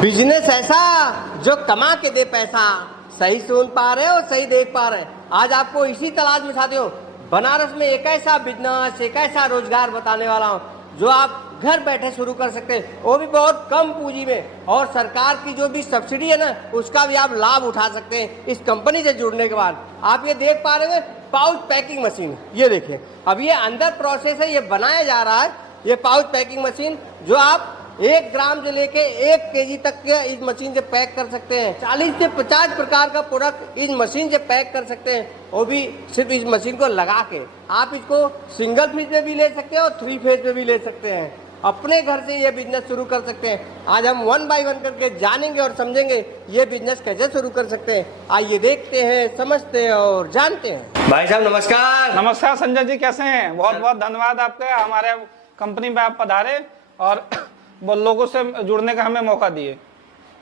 Business ऐसा जो कमा के दे पैसा। सही सुन पा रहे हो, सही देख पा रहे हैं। आज आपको इसी तलाश में उठाते हो। बनारस में एक ऐसा बिजनेस, एक ऐसा रोजगार बताने वाला हूँ जो आप घर बैठे शुरू कर सकते हैं, वो भी बहुत कम पूंजी में। और सरकार की जो भी सब्सिडी है ना, उसका भी आप लाभ उठा सकते हैं इस कंपनी से जुड़ने के बाद। आप ये देख पा रहे हैं पाउच पैकिंग मशीन, ये देखिए अब ये अंदर प्रोसेस है, ये बनाया जा रहा है। ये पाउच पैकिंग मशीन जो आप 1 ग्राम से लेके 1 केजी तक के इस मशीन से पैक कर सकते हैं। 40 से 50 प्रकार का प्रोडक्ट इस मशीन से पैक कर सकते हैं, वो भी सिर्फ इस मशीन को लगा के। आप इसको सिंगल फेज में भी ले सकते हैं और 3 फेज में भी ले सकते हैं। अपने घर से ये बिजनेस शुरू कर सकते हैं। आज हम 1 बाय 1 करके जानेंगे और समझेंगे ये बिजनेस कैसे शुरू कर सकते हैं। आइए देखते हैं, समझते हैं और जानते हैं। भाई साहब नमस्कार। नमस्कार संजय जी, कैसे हैं? बहुत बहुत धन्यवाद आपका, हमारे कंपनी में आप पधारे और लोगों से जुड़ने का हमें मौका दिए।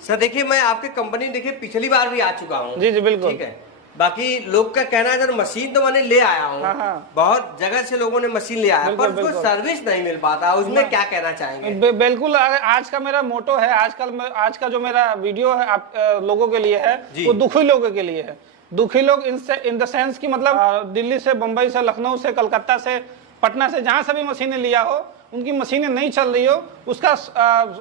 सर देखिए, मैं आपकी कंपनी देखिए पिछली बार भी आ चुका हूँ। जी जी बिल्कुल, ठीक है। बाकी लोग का कहना है सर मशीन तो मैंने ले आया हूँ। हाँ। बहुत जगह से लोगों ने मशीन ले आया, पर उसको सर्विस नहीं मिल पाता। उसमें क्या कहना चाहेंगे? बिल्कुल, आज का मेरा मोटो है, आज का जो मेरा वीडियो है आप लोगों के लिए है, वो दुखी लोगों के लिए है। दुखी लोग इन द सेंस की मतलब दिल्ली से, बम्बई से, लखनऊ से, कलकत्ता से, पटना से, जहाँ से भी मशीनें लिया हो, उनकी मशीनें नहीं चल रही हो, उसका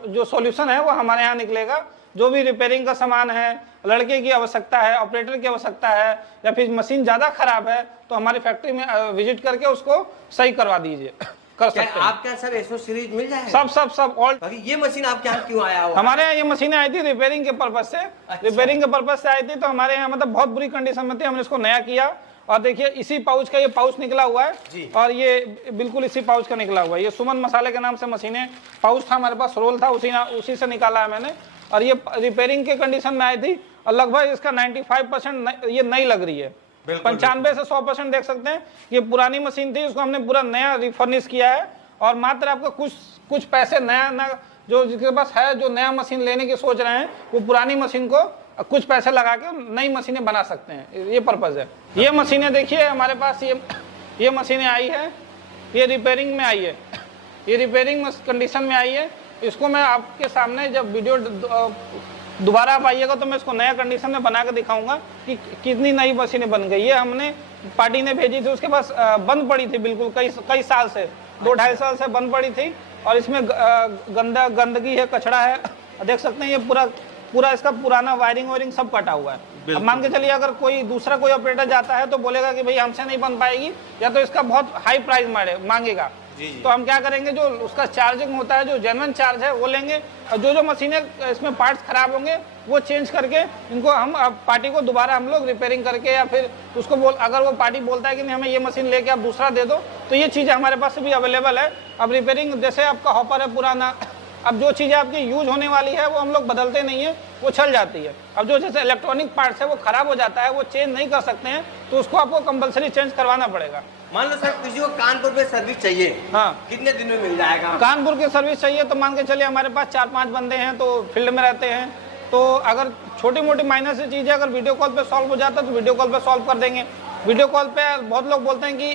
जो सॉल्यूशन है वो हमारे यहाँ निकलेगा। जो भी रिपेयरिंग का सामान है, लड़के की आवश्यकता है, ऑपरेटर की आवश्यकता है, या फिर मशीन ज़्यादा खराब है तो हमारी फैक्ट्री में विजिट करके उसको सही करवा दीजिए। कर सकते हैं। आपके यहाँ सर एसो सीरीज मिल जाएगा? सब ऑल। ये मशीन आपके यहाँ क्यों आया? हमारे यहाँ ये मशीनें आई थी रिपेयरिंग के पर्पज से। अच्छा। रिपेयरिंग के पर्पज से आई थी, तो हमारे यहाँ मतलब बहुत बुरी कंडीशन में थी, हमने इसको नया किया। और देखिए इसी पाउच का ये पाउच निकला हुआ है, और ये बिल्कुल इसी पाउच का निकला हुआ है। ये सुमन मसाले के नाम से मशीनें, पाउच था हमारे पास, रोल था, उसी से निकाला है मैंने। और ये रिपेयरिंग के कंडीशन में आई थी, और लगभग इसका 95% ये नई लग रही है। 95 से 100% देख सकते हैं। ये पुरानी मशीन थी, उसको हमने पूरा नया रिफर्निश किया है। और मात्र आपको कुछ पैसे नया जो जिसके पास है, जो नया मशीन लेने की सोच रहे हैं, वो पुरानी मशीन को कुछ पैसे लगा के नई मशीनें बना सकते हैं। ये पर्पज है। ये मशीनें देखिए हमारे पास, ये मशीनें आई है, ये रिपेयरिंग में आई है, ये रिपेयरिंग कंडीशन में आई है। इसको मैं आपके सामने जब वीडियो दोबारा आप आइएगा तो मैं इसको नया कंडीशन में बना के दिखाऊंगा कि कितनी नई मशीनें बन गई। ये हमने पार्टी ने भेजी थी, उसके पास बंद पड़ी थी बिल्कुल कई साल से, 2-2.5 साल से बंद पड़ी थी। और इसमें गंदगी है, कचरा है, देख सकते हैं। ये पूरा इसका पुराना वायरिंग सब कटा हुआ है। अब मान के चलिए अगर कोई ऑपरेटर जाता है तो बोलेगा कि भाई हमसे नहीं बन पाएगी, या तो इसका बहुत हाई प्राइस मांगेगा। तो हम क्या करेंगे, जो उसका चार्जिंग होता है, जो जेन्युइन चार्ज है वो लेंगे, और जो मशीनें इसमें पार्ट्स खराब होंगे वो चेंज करके इनको हम पार्टी को दोबारा हम लोग रिपेयरिंग करके, या फिर उसको अगर वो पार्टी बोलता है कि नहीं हमें ये मशीन लेके आप दूसरा दे दो, तो ये चीज़ें हमारे पास भी अवेलेबल है। अब रिपेयरिंग जैसे आपका हॉपर है पुराना, अब जो चीज़ें आपकी यूज होने वाली है वो हम लोग बदलते नहीं है, वो चल जाती है। अब जो जैसे इलेक्ट्रॉनिक पार्ट्स है वो खराब हो जाता है, वो चेंज नहीं कर सकते हैं, तो उसको आपको कंपलसरी चेंज करवाना पड़ेगा। मान लो सर किसी को कानपुर में सर्विस चाहिए, हाँ, कितने दिन में मिल जाएगा? कानपुर की सर्विस चाहिए तो मान के चलिए हमारे पास 4-5 बंदे हैं, तो फील्ड में रहते हैं। तो अगर छोटी मोटी माइनर से चीज़ें अगर वीडियो कॉल पे सॉल्व हो जाता है तो वीडियो कॉल पे सॉल्व कर देंगे। वीडियो कॉल पे बहुत लोग बोलते हैं कि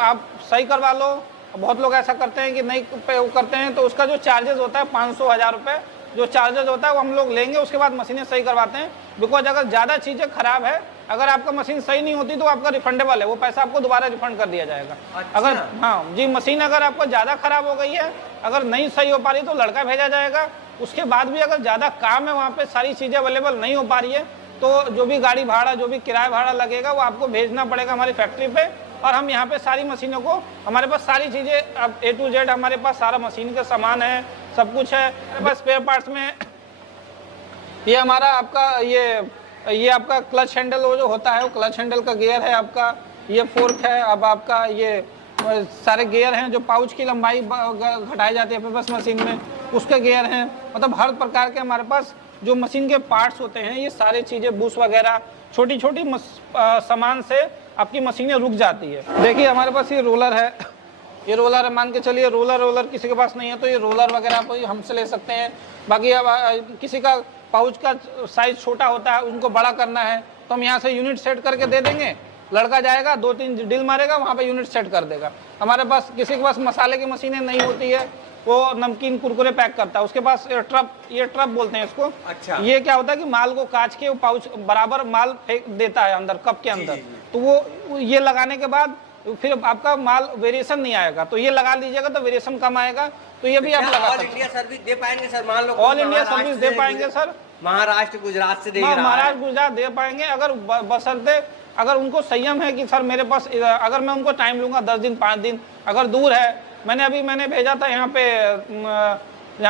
आप सही करवा लो, बहुत लोग ऐसा करते हैं कि नहीं करते हैं, तो उसका जो चार्जेस होता है 500-1000 रुपये जो चार्जेस होता है वो हम लोग लेंगे। उसके बाद मशीनें सही करवाते हैं। बिकॉज अगर ज़्यादा चीज़ें खराब है, अगर आपका मशीन सही नहीं होती तो आपका रिफंडेबल है, वो पैसा आपको दोबारा रिफंड कर दिया जाएगा। अच्छा। अगर हाँ जी, मशीन अगर आपको ज़्यादा खराब हो गई है, अगर नहीं सही हो पा रही तो लड़का भेजा जाएगा। उसके बाद भी अगर ज़्यादा काम है, वहाँ पे सारी चीज़ें अवेलेबल नहीं हो पा रही है, तो जो भी गाड़ी भाड़ा, जो भी किराया भाड़ा लगेगा वो आपको भेजना पड़ेगा हमारी फैक्ट्री पे। और हम यहाँ पे सारी मशीनों को, हमारे पास सारी चीज़ें अब A to Z हमारे पास सारा मशीन का सामान है, सब कुछ है हमारे पास। स्पेयर पार्ट्स में ये हमारा आपका ये आपका क्लच हैंडल वो जो होता है, वो क्लच हैंडल का गियर है आपका, ये फोर्क है। अब आपका ये सारे गियर हैं, जो पाउच की लंबाई घटाई जाती है पेपर्स मशीन में, उसके गियर हैं। मतलब हर प्रकार के हमारे पास जो मशीन के पार्ट्स होते हैं, ये सारी चीज़ें, बूस वगैरह, छोटी छोटी सामान से आपकी मशीनें रुक जाती है। देखिए हमारे पास ये रोलर है, ये रोलर है, मान के चलिए रोलर किसी के पास नहीं है तो ये रोलर वगैरह आप हमसे ले सकते हैं। बाकी अब किसी का पाउच का साइज छोटा होता है, उनको बड़ा करना है तो हम यहाँ से यूनिट सेट करके दे देंगे। लड़का जाएगा, 2-3 ड्रिल मारेगा, वहाँ पे यूनिट सेट कर देगा। हमारे पास किसी के पास मसाले की मशीनें नहीं होती है, वो नमकीन कुरकुरे पैक करता है। उसके पास ये ट्रप बोलते हैं इसको। अच्छा। ये क्या होता है कि माल को काट के वो पाउच बराबर माल फेंक देता है अंदर कप के अंदर। तो वो ये लगाने के बाद फिर आपका माल वेरिएशन नहीं आएगा, तो ये लगा लीजिएगा तो वेरिएशन कम आएगा। तो ये भी आप लगा सकते हैं। ऑल इंडिया सर्विस दे पाएंगे सर? मान लो ऑल इंडिया सर्विस दे पाएंगे सर। महाराष्ट्र गुजरात से देख रहा है। महाराष्ट्र गुजरात दे पाएंगे, अगर बशर्ते अगर उनको संयम है कि सर मेरे पास, अगर मैं उनको टाइम लूंगा 10 दिन 5 दिन, अगर दूर है, मैंने भेजा था यहाँ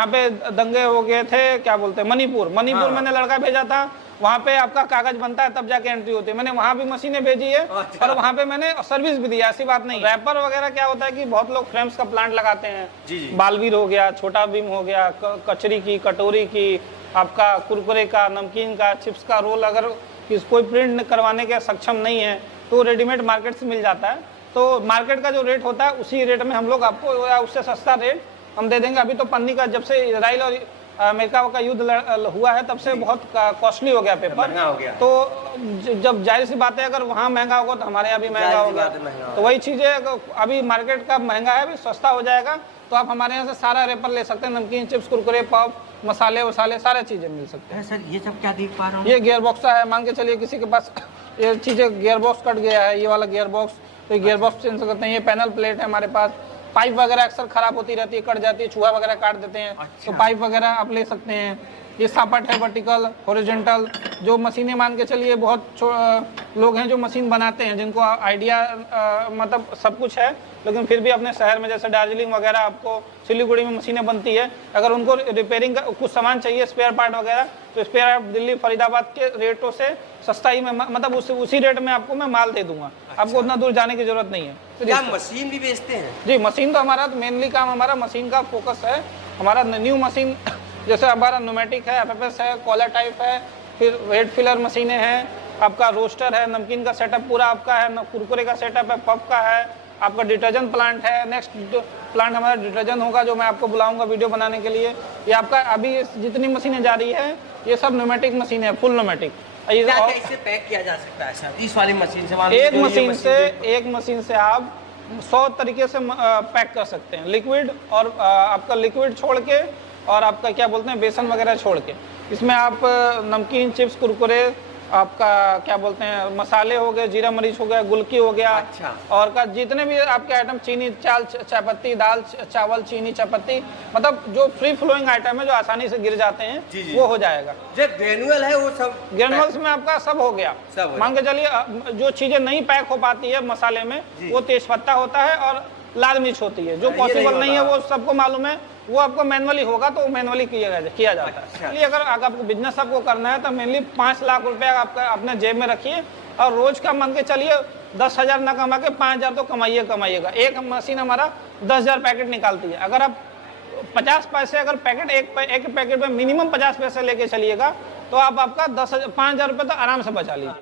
पे दंगे हो गए थे, क्या बोलते हैं, मणिपुर मैंने लड़का भेजा था। वहाँ पे आपका कागज बनता है तब जाके एंट्री होती है। मैंने वहाँ भी मशीनें भेजी है और वहाँ पे मैंने सर्विस भी दी है, ऐसी बात नहीं। रैपर वगैरह क्या होता है कि बहुत लोग फ्रेम्स का प्लांट लगाते हैं। बालवीर हो गया, छोटा भीम हो गया, कचरी की, कटोरी की, आपका कुरकुरे का, नमकीन का, चिप्स का रोल, अगर कोई प्रिंट करवाने के सक्षम नहीं है तो रेडीमेड मार्केट से मिल जाता है। तो मार्केट का जो रेट होता है उसी रेट में हम लोग आपको, उससे सस्ता रेट हम दे देंगे। अभी तो पन्नी का, जब से इजराइल और अमेरिका का युद्ध हुआ है तब से बहुत कॉस्टली हो गया पेपर, हो गया। तो जब जाहिर सी बात है अगर वहाँ महंगा होगा तो हमारे यहाँ भी महंगा होगा। तो वही चीज़ है, अभी मार्केट का महंगा है, अभी सस्ता हो जाएगा तो आप हमारे यहाँ से सारा रेपर ले सकते हैं। नमकीन, चिप्स, कुरकुरे, पॉप, मसाले वसाले सारे चीज़ें मिल सकते हैं। सर ये सब क्या देख पा रहा हूँ? ये गियर बॉक्स है, मान के चलिए किसी के पास ये चीज़ें, गियर बॉक्स कट गया है, ये वाला गियर बॉक्स, तो ये गियर बॉक्स चेंज करते हैं। ये पैनल प्लेट है हमारे पास। पाइप वगैरह अक्सर खराब होती रहती है, कट जाती है, चूहा वगैरह काट देते हैं। तो पाइप वगैरह आप ले सकते हैं। ये सापट है, वर्टिकल, हॉरिजॉन्टल, जो मशीनें मान के चलिए बहुत लोग हैं जो मशीन बनाते हैं, जिनको आइडिया मतलब सब कुछ है, लेकिन फिर भी अपने शहर में जैसे दार्जिलिंग वगैरह, आपको सिलीगुड़ी में मशीनें बनती है, अगर उनको रिपेयरिंग का कुछ सामान चाहिए, स्पेयर पार्ट वगैरह, तो स्पेयर आप दिल्ली फरीदाबाद के रेटों से सस्ता ही में, मतलब उसी रेट में आपको मैं माल दे दूंगा। आपको उतना दूर जाने की जरूरत नहीं है। क्या मशीन भी बेचते हैं? जी, मशीन तो हमारा मेनली काम, हमारा मशीन का फोकस है। हमारा न्यू मशीन जैसे हमारा न्यूमेटिक है, एफएफएस है, कॉलर टाइप है, फिर वेट फिलर मशीनें हैं, आपका रोस्टर है, नमकीन का सेटअप पूरा आपका है, कुरकुरे का सेटअप है, पफ का है, आपका डिटर्जेंट प्लांट है। नेक्स्ट प्लांट हमारा डिटर्जेंट होगा जो मैं आपको बुलाऊंगा वीडियो बनाने के लिए। ये आपका अभी जितनी मशीनें जा रही है ये सब न्यूमेटिक मशीन है, फुल न्यूमेटिक। इसे पैक किया जा सकता है सर इस वाली मशीन से? एक मशीन से आप 100 तरीके से पैक कर सकते हैं। लिक्विड और आपका लिक्विड छोड़ के और आपका क्या बोलते हैं बेसन वगैरह छोड़ के, इसमें आप नमकीन, चिप्स, कुरकुरे, आपका क्या बोलते हैं मसाले हो गए, जीरा मरीच हो गया, गुलकी हो गया। अच्छा। और का जितने भी आपके आइटम, चीनी, चायपत्ती, दाल, चावल, चीनी, चायपत्ती, मतलब जो फ्री फ्लोइंग आइटम है जो आसानी से गिर जाते हैं, वो हो जाएगा। जो ग्रेनुअल है वो सब, ग्रेनुअल्स में आपका सब हो गया। मान के चलिए जो चीजें नहीं पैक हो पाती है मसाले में, वो तेजपत्ता होता है और लाल मिर्च होती है, जो पॉसिबल नहीं है, वो सबको मालूम है, वो आपको मैनुअली होगा तो मैनुअली किया जाता है। इसलिए अगर आपको बिजनेस आपको करना है तो मेनली 5 लाख रुपया आपका अपने जेब में रखिए और रोज का मान के चलिए 10,000 ना कमा के 5,000 तो कमाइएगा। एक मशीन हमारा 10,000 पैकेट निकालती है। अगर आप 50 पैसे अगर पैकेट, एक पैकेट में मिनिमम 50 पैसे लेके चलिएगा तो आपका 5,000 रुपये तो आराम से बचा लीजिए।